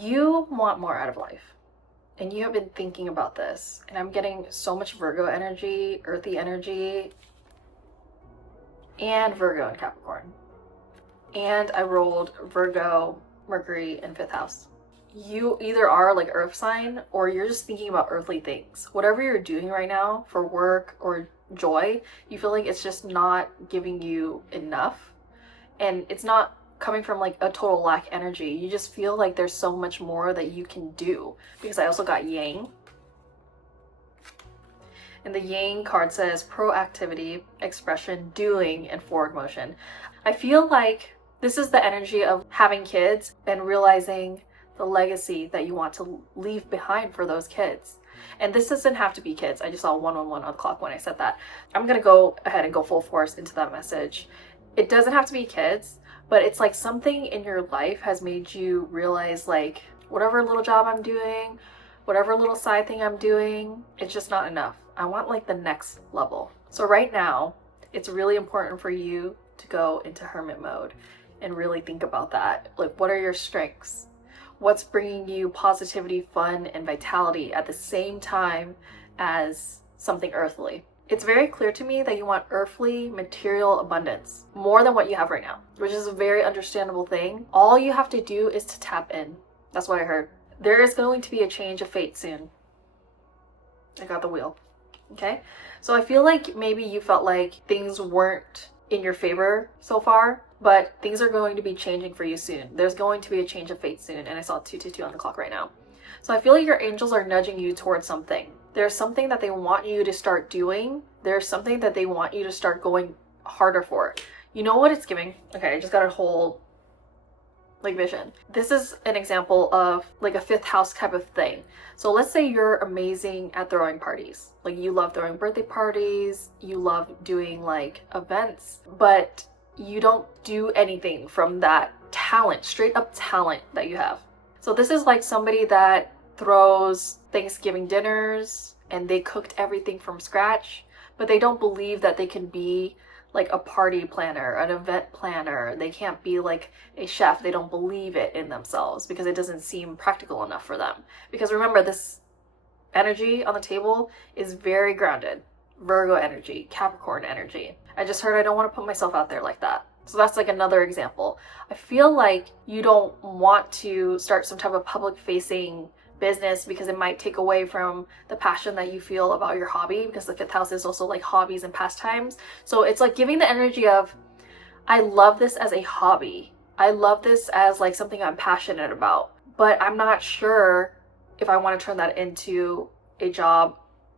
You want more out of life. And you have been thinking about this. And I'm getting so much Virgo energy, earthy energy, and Virgo and Capricorn. And I rolled Virgo, Mercury, and fifth house. You either are like earth sign or you're just thinking about earthly things. Whatever you're doing right now for work or joy, you feel like it's just not giving you enough. And it's not coming from like a total lack energy. You just feel like there's so much more that you can do. Because I also got Yang. And the Yang card says proactivity, expression, doing, and forward motion. I feel like this is the energy of having kids and realizing the legacy that you want to leave behind for those kids. And this doesn't have to be kids. I just saw 111 on the clock when I said that. I'm gonna go ahead and go full force into that message. It doesn't have to be kids, but it's like something in your life has made you realize like whatever little job I'm doing, whatever little side thing I'm doing, it's just not enough. I want like the next level. So right now, it's really important for you to go into hermit mode and really think about that. Like, what are your strengths? What's bringing you positivity, fun, and vitality at the same time as something earthly? It's very clear to me that you want earthly material abundance more than what you have right now, which is a very understandable thing. All you have to do is to tap in. That's what I heard. There is going to be a change of fate soon. I got the wheel. Okay? So I feel like maybe you felt like things weren't in your favor so far, but things are going to be changing for you soon. There's going to be a change of fate soon, and I saw 222 on the clock right now. So I feel like your angels are nudging you towards something. There's something that they want you to start doing. There's something that they want you to start going harder for. You know what it's giving? Okay, I just got a whole like vision. This is an example of like a fifth house type of thing. So let's say you're amazing at throwing parties. Like you love throwing birthday parties, you love doing like events, but you don't do anything from that talent, straight up talent that you have. So this is like somebody that throws Thanksgiving dinners and they cooked everything from scratch, but they don't believe that they can be like a party planner, an event planner. They can't be like a chef. They don't believe it in themselves because it doesn't seem practical enough for them. Because remember, this energy on the table is very grounded. Virgo energy, Capricorn energy. I just heard I don't want to put myself out there like that. So that's like another example. I feel like you don't want to start some type of public facing business because it might take away from the passion that you feel about your hobby, because the fifth house is also like hobbies and pastimes. So it's like giving the energy of, I love this as a hobby. I love this as like something I'm passionate about, but I'm not sure if I want to turn that into a job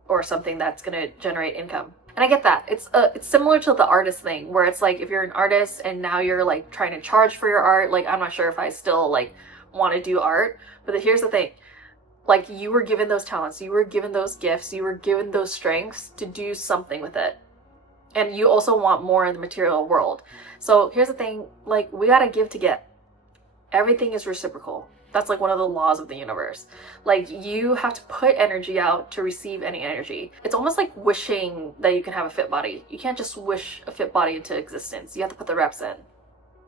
or something that's going to generate income. And I get that. It's similar to the artist thing where it's like if you're an artist and now you're like trying to charge for your art, like I'm not sure if I still like want to do art. But here's the thing. Like you were given those talents, you were given those gifts, you were given those strengths to do something with it. And you also want more in the material world. So here's the thing, like we gotta give to get. Everything is reciprocal. That's like one of the laws of the universe. Like you have to put energy out to receive any energy. It's almost like wishing that you can have a fit body. You can't just wish a fit body into existence. You have to put the reps in.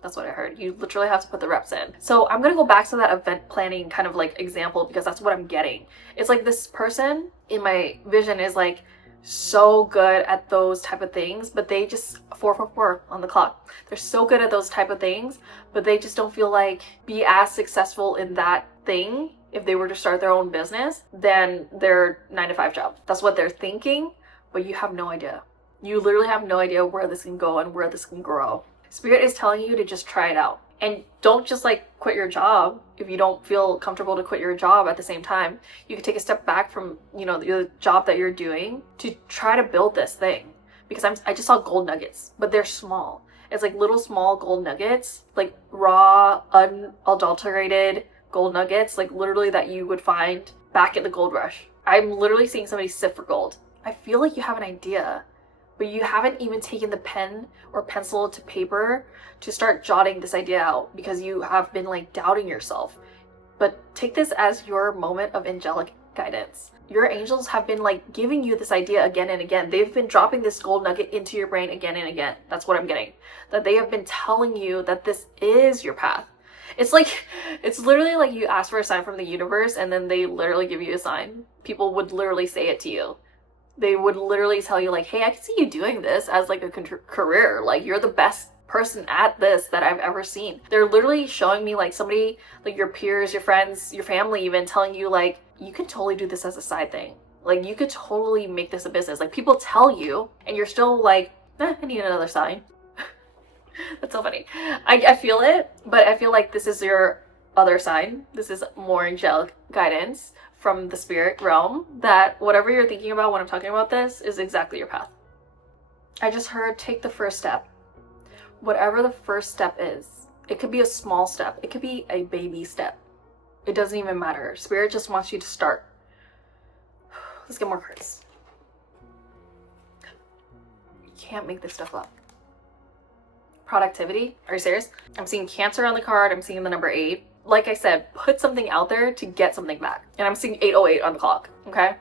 That's what I heard. You literally have to put the reps in. So I'm gonna go back to that event planning kind of like example because that's what I'm getting. It's like this person in my vision is like so good at those type of things, but they just 444 on the clock. They're so good at those type of things, but they just don't feel like be as successful in that thing if they were to start their own business than their 9-to-5 job. That's what they're thinking, but you have no idea. You literally have no idea where this can go and where this can grow. Spirit is telling you to just try it out. And don't just like quit your job if you don't feel comfortable to quit your job at the same time. You can take a step back from, you know, the job that you're doing to try to build this thing. Because I just saw gold nuggets, but they're small. It's like little small gold nuggets, like raw, unadulterated gold nuggets, like literally that you would find back at the gold rush. I'm literally seeing somebody sift for gold. I feel like you have an idea, but you haven't even taken the pen or pencil to paper to start jotting this idea out because you have been like doubting yourself. But take this as your moment of angelic guidance. Your angels have been like giving you this idea again and again. They've been dropping this gold nugget into your brain again and again. That's what I'm getting. That they have been telling you that this is your path. It's like, it's literally like you ask for a sign from the universe and then they literally give you a sign. People would literally say it to you. They would literally tell you like, hey, I can see you doing this as like a career. Like, you're the best person at this that I've ever seen. They're literally showing me like somebody, like your peers, your friends, your family even, telling you like, you could totally do this as a side thing. Like, you could totally make this a business. Like, people tell you and you're still like, I need another sign. That's so funny. I feel it, but I feel like this is your other sign. This is more angelic guidance from the spirit realm, that whatever you're thinking about when I'm talking about this is exactly your path. I just heard take the first step. Whatever the first step is, it could be a small step. It could be a baby step. It doesn't even matter. Spirit just wants you to start. Let's get more cards. You can't make this stuff up. Productivity? Are you serious? I'm seeing Cancer on the card. I'm seeing the number 8. Like I said, put something out there to get something back. And I'm seeing 808 on the clock, okay?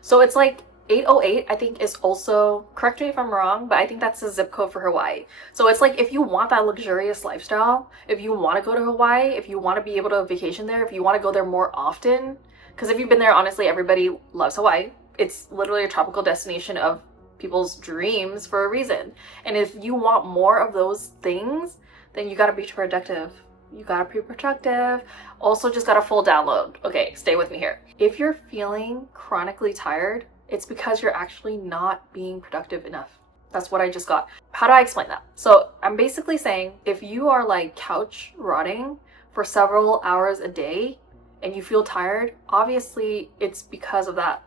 So it's like 808, I think, is also, correct me if I'm wrong, but I think that's the zip code for Hawaii. So it's like, if you want that luxurious lifestyle, if you want to go to Hawaii, if you want to be able to vacation there, if you want to go there more often, because if you've been there, honestly, everybody loves Hawaii. It's literally a tropical destination of people's dreams for a reason. And if you want more of those things, then you got to be productive. You gotta be productive. Also, just got a full download. Okay, stay with me here. If you're feeling chronically tired, it's because you're actually not being productive enough. That's what I just got. How do I explain that? So I'm basically saying, if you are like couch rotting for several hours a day and you feel tired, obviously it's because of that.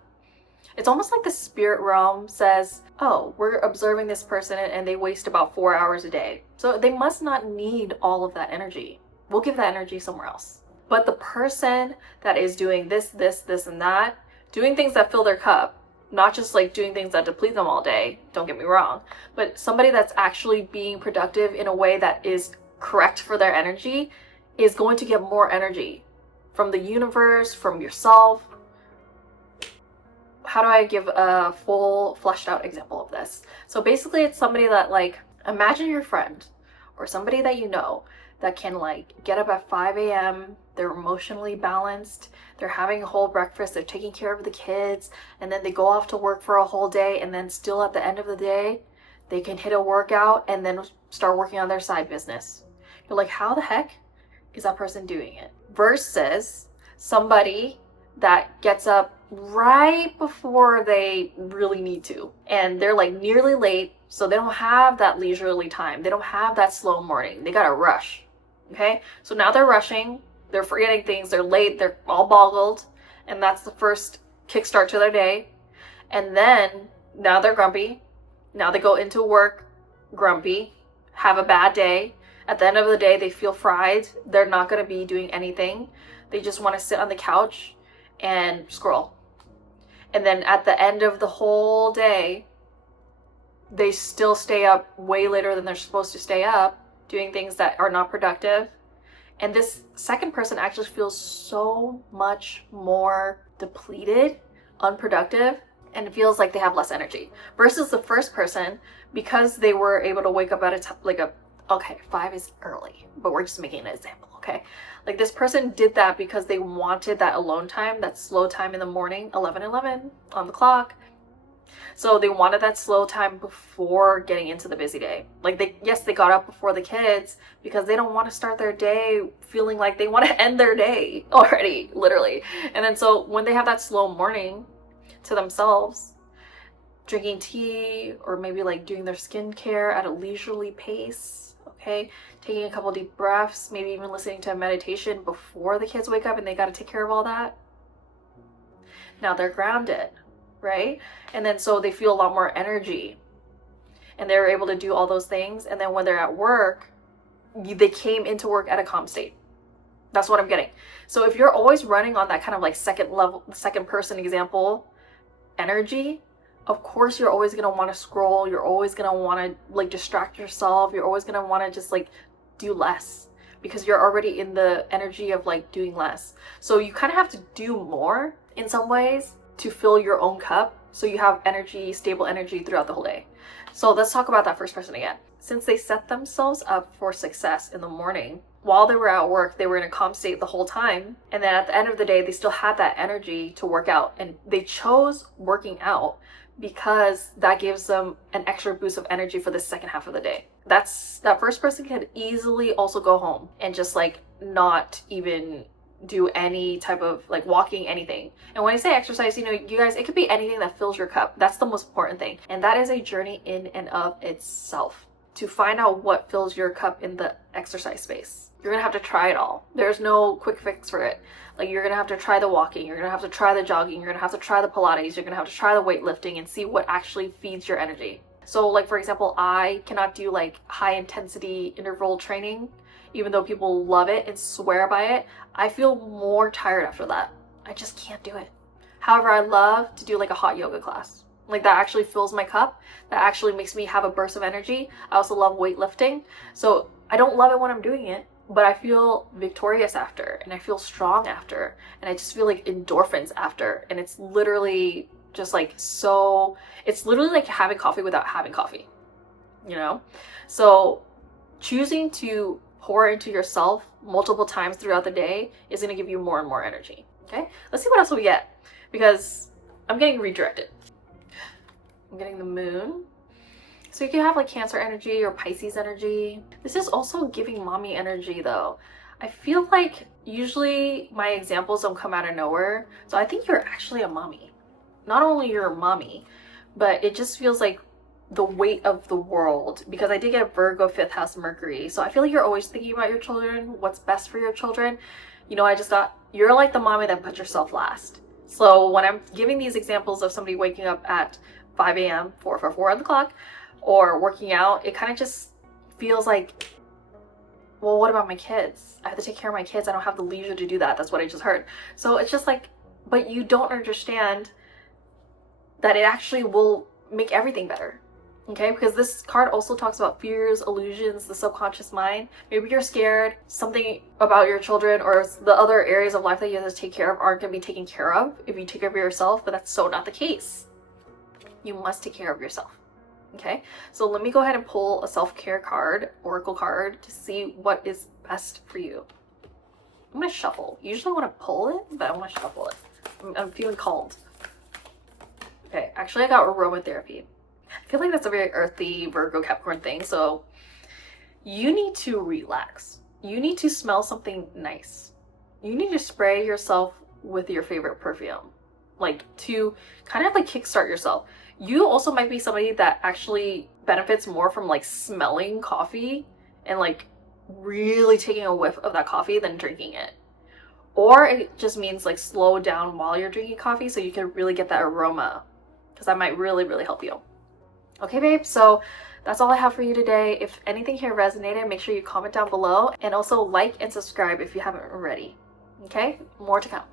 It's almost like the spirit realm says, oh, we're observing this person and they waste about 4 hours a day. So they must not need all of that energy. We'll give that energy somewhere else. But the person that is doing this, and that, doing things that fill their cup, not just like doing things that deplete them all day, don't get me wrong, but somebody that's actually being productive in a way that is correct for their energy is going to get more energy from the universe, from yourself. How do I give a full fleshed out example of this? So basically it's somebody that, like, imagine your friend or somebody that you know that can like get up at 5 a.m. They're emotionally balanced. They're having a whole breakfast. They're taking care of the kids. And then they go off to work for a whole day. And then still at the end of the day, they can hit a workout and then start working on their side business. You're like, how the heck is that person doing it? Versus somebody that gets up right before they really need to. And they're like nearly late. So they don't have that leisurely time. They don't have that slow morning. They gotta rush. Okay, so now they're rushing, they're forgetting things, they're late, they're all boggled, and that's the first kickstart to their day. And then now they're grumpy. Now they go into work grumpy, have a bad day. At the end of the day, they feel fried. They're not going to be doing anything. They just want to sit on the couch and scroll. And then at the end of the whole day, they still stay up way later than they're supposed to stay up, doing things that are not productive. And this second person actually feels so much more depleted, unproductive, and it feels like they have less energy. Versus the first person, because they were able to wake up at okay, 5 is early, but we're just making an example, okay? Like, this person did that because they wanted that alone time, that slow time in the morning, 11:11 on the clock. So they wanted that slow time before getting into the busy day. Like, they got up before the kids because they don't want to start their day feeling like they want to end their day already, literally. And then so when they have that slow morning to themselves, drinking tea or maybe like doing their skincare at a leisurely pace, okay, taking a couple deep breaths, maybe even listening to a meditation before the kids wake up and they got to take care of all that. Now they're grounded, right? And then so they feel a lot more energy and they're able to do all those things. And then when they're at work, they came into work at a calm state. That's what I'm getting. So if you're always running on that kind of like second person example energy, of course you're always going to want to scroll. You're always going to want to like distract yourself. You're always going to want to just like do less because you're already in the energy of like doing less. So you kind of have to do more in some ways to fill your own cup so you have energy, stable energy throughout the whole day. So let's talk about that first person again. since they set themselves up for success in the morning, while they were at work, they were in a calm state the whole time. And then at the end of the day, they still had that energy to work out. And they chose working out because that gives them an extra boost of energy for the second half of the day. That first person can easily also go home and just like not even do any type of like walking, anything. And when I say exercise, you know, you guys, it could be anything that fills your cup. That's the most important thing. And that is a journey in and of itself to find out what fills your cup in the exercise space. You're gonna have to try it all. There's no quick fix for it. Like, you're gonna have to try the walking, you're gonna have to try the jogging, you're gonna have to try the Pilates, you're gonna have to try the weightlifting and see what actually feeds your energy. So like, for example, I cannot do like high intensity interval training, even though people love it and swear by it. I feel more tired after that. I just can't do it. However, I love to do like a hot yoga class. Like, that actually fills my cup. That actually makes me have a burst of energy. I also love weightlifting. So I don't love it when I'm doing it, but I feel victorious after, and I feel strong after, and I just feel like endorphins after. And it's literally just like so, it's literally like having coffee without having coffee, you know? So choosing to pour into yourself multiple times throughout the day is going to give you more and more energy. Okay, let's see what else we get, because I'm getting redirected. I'm getting the moon. So you can have like Cancer energy or Pisces energy. This is also giving mommy energy though. I feel like usually my examples don't come out of nowhere. So I think you're actually a mommy. Not only you're a mommy, but it just feels like the weight of the world, because I did get Virgo 5th house Mercury. So I feel like you're always thinking about your children, what's best for your children. You know, I just got, you're like the mommy that put yourself last. So when I'm giving these examples of somebody waking up at 5 a.m. for 4 on the clock or working out, it kind of just feels like, well, what about my kids? I have to take care of my kids. I don't have the leisure to do that. That's what I just heard. So it's just like, but you don't understand that it actually will make everything better. Okay, because this card also talks about fears, illusions, the subconscious mind. Maybe you're scared something about your children or the other areas of life that you have to take care of aren't going to be taken care of if you take care of yourself, but that's so not the case. You must take care of yourself. Okay, so let me go ahead and pull a self-care card, oracle card, to see what is best for you. I'm going to shuffle. Usually I want to pull it, but I want to shuffle it. I'm feeling called. Okay, actually I got aromatherapy. I feel like that's a very earthy Virgo Capricorn thing. So you need to relax. You need to smell something nice. You need to spray yourself with your favorite perfume, like to kind of like kickstart yourself. You also might be somebody that actually benefits more from like smelling coffee and like really taking a whiff of that coffee than drinking it. Or it just means like slow down while you're drinking coffee so you can really get that aroma, because that might really, really help you. Okay, babe, so that's all I have for you today. If anything here resonated, make sure you comment down below, and also like and subscribe if you haven't already. Okay, more to come.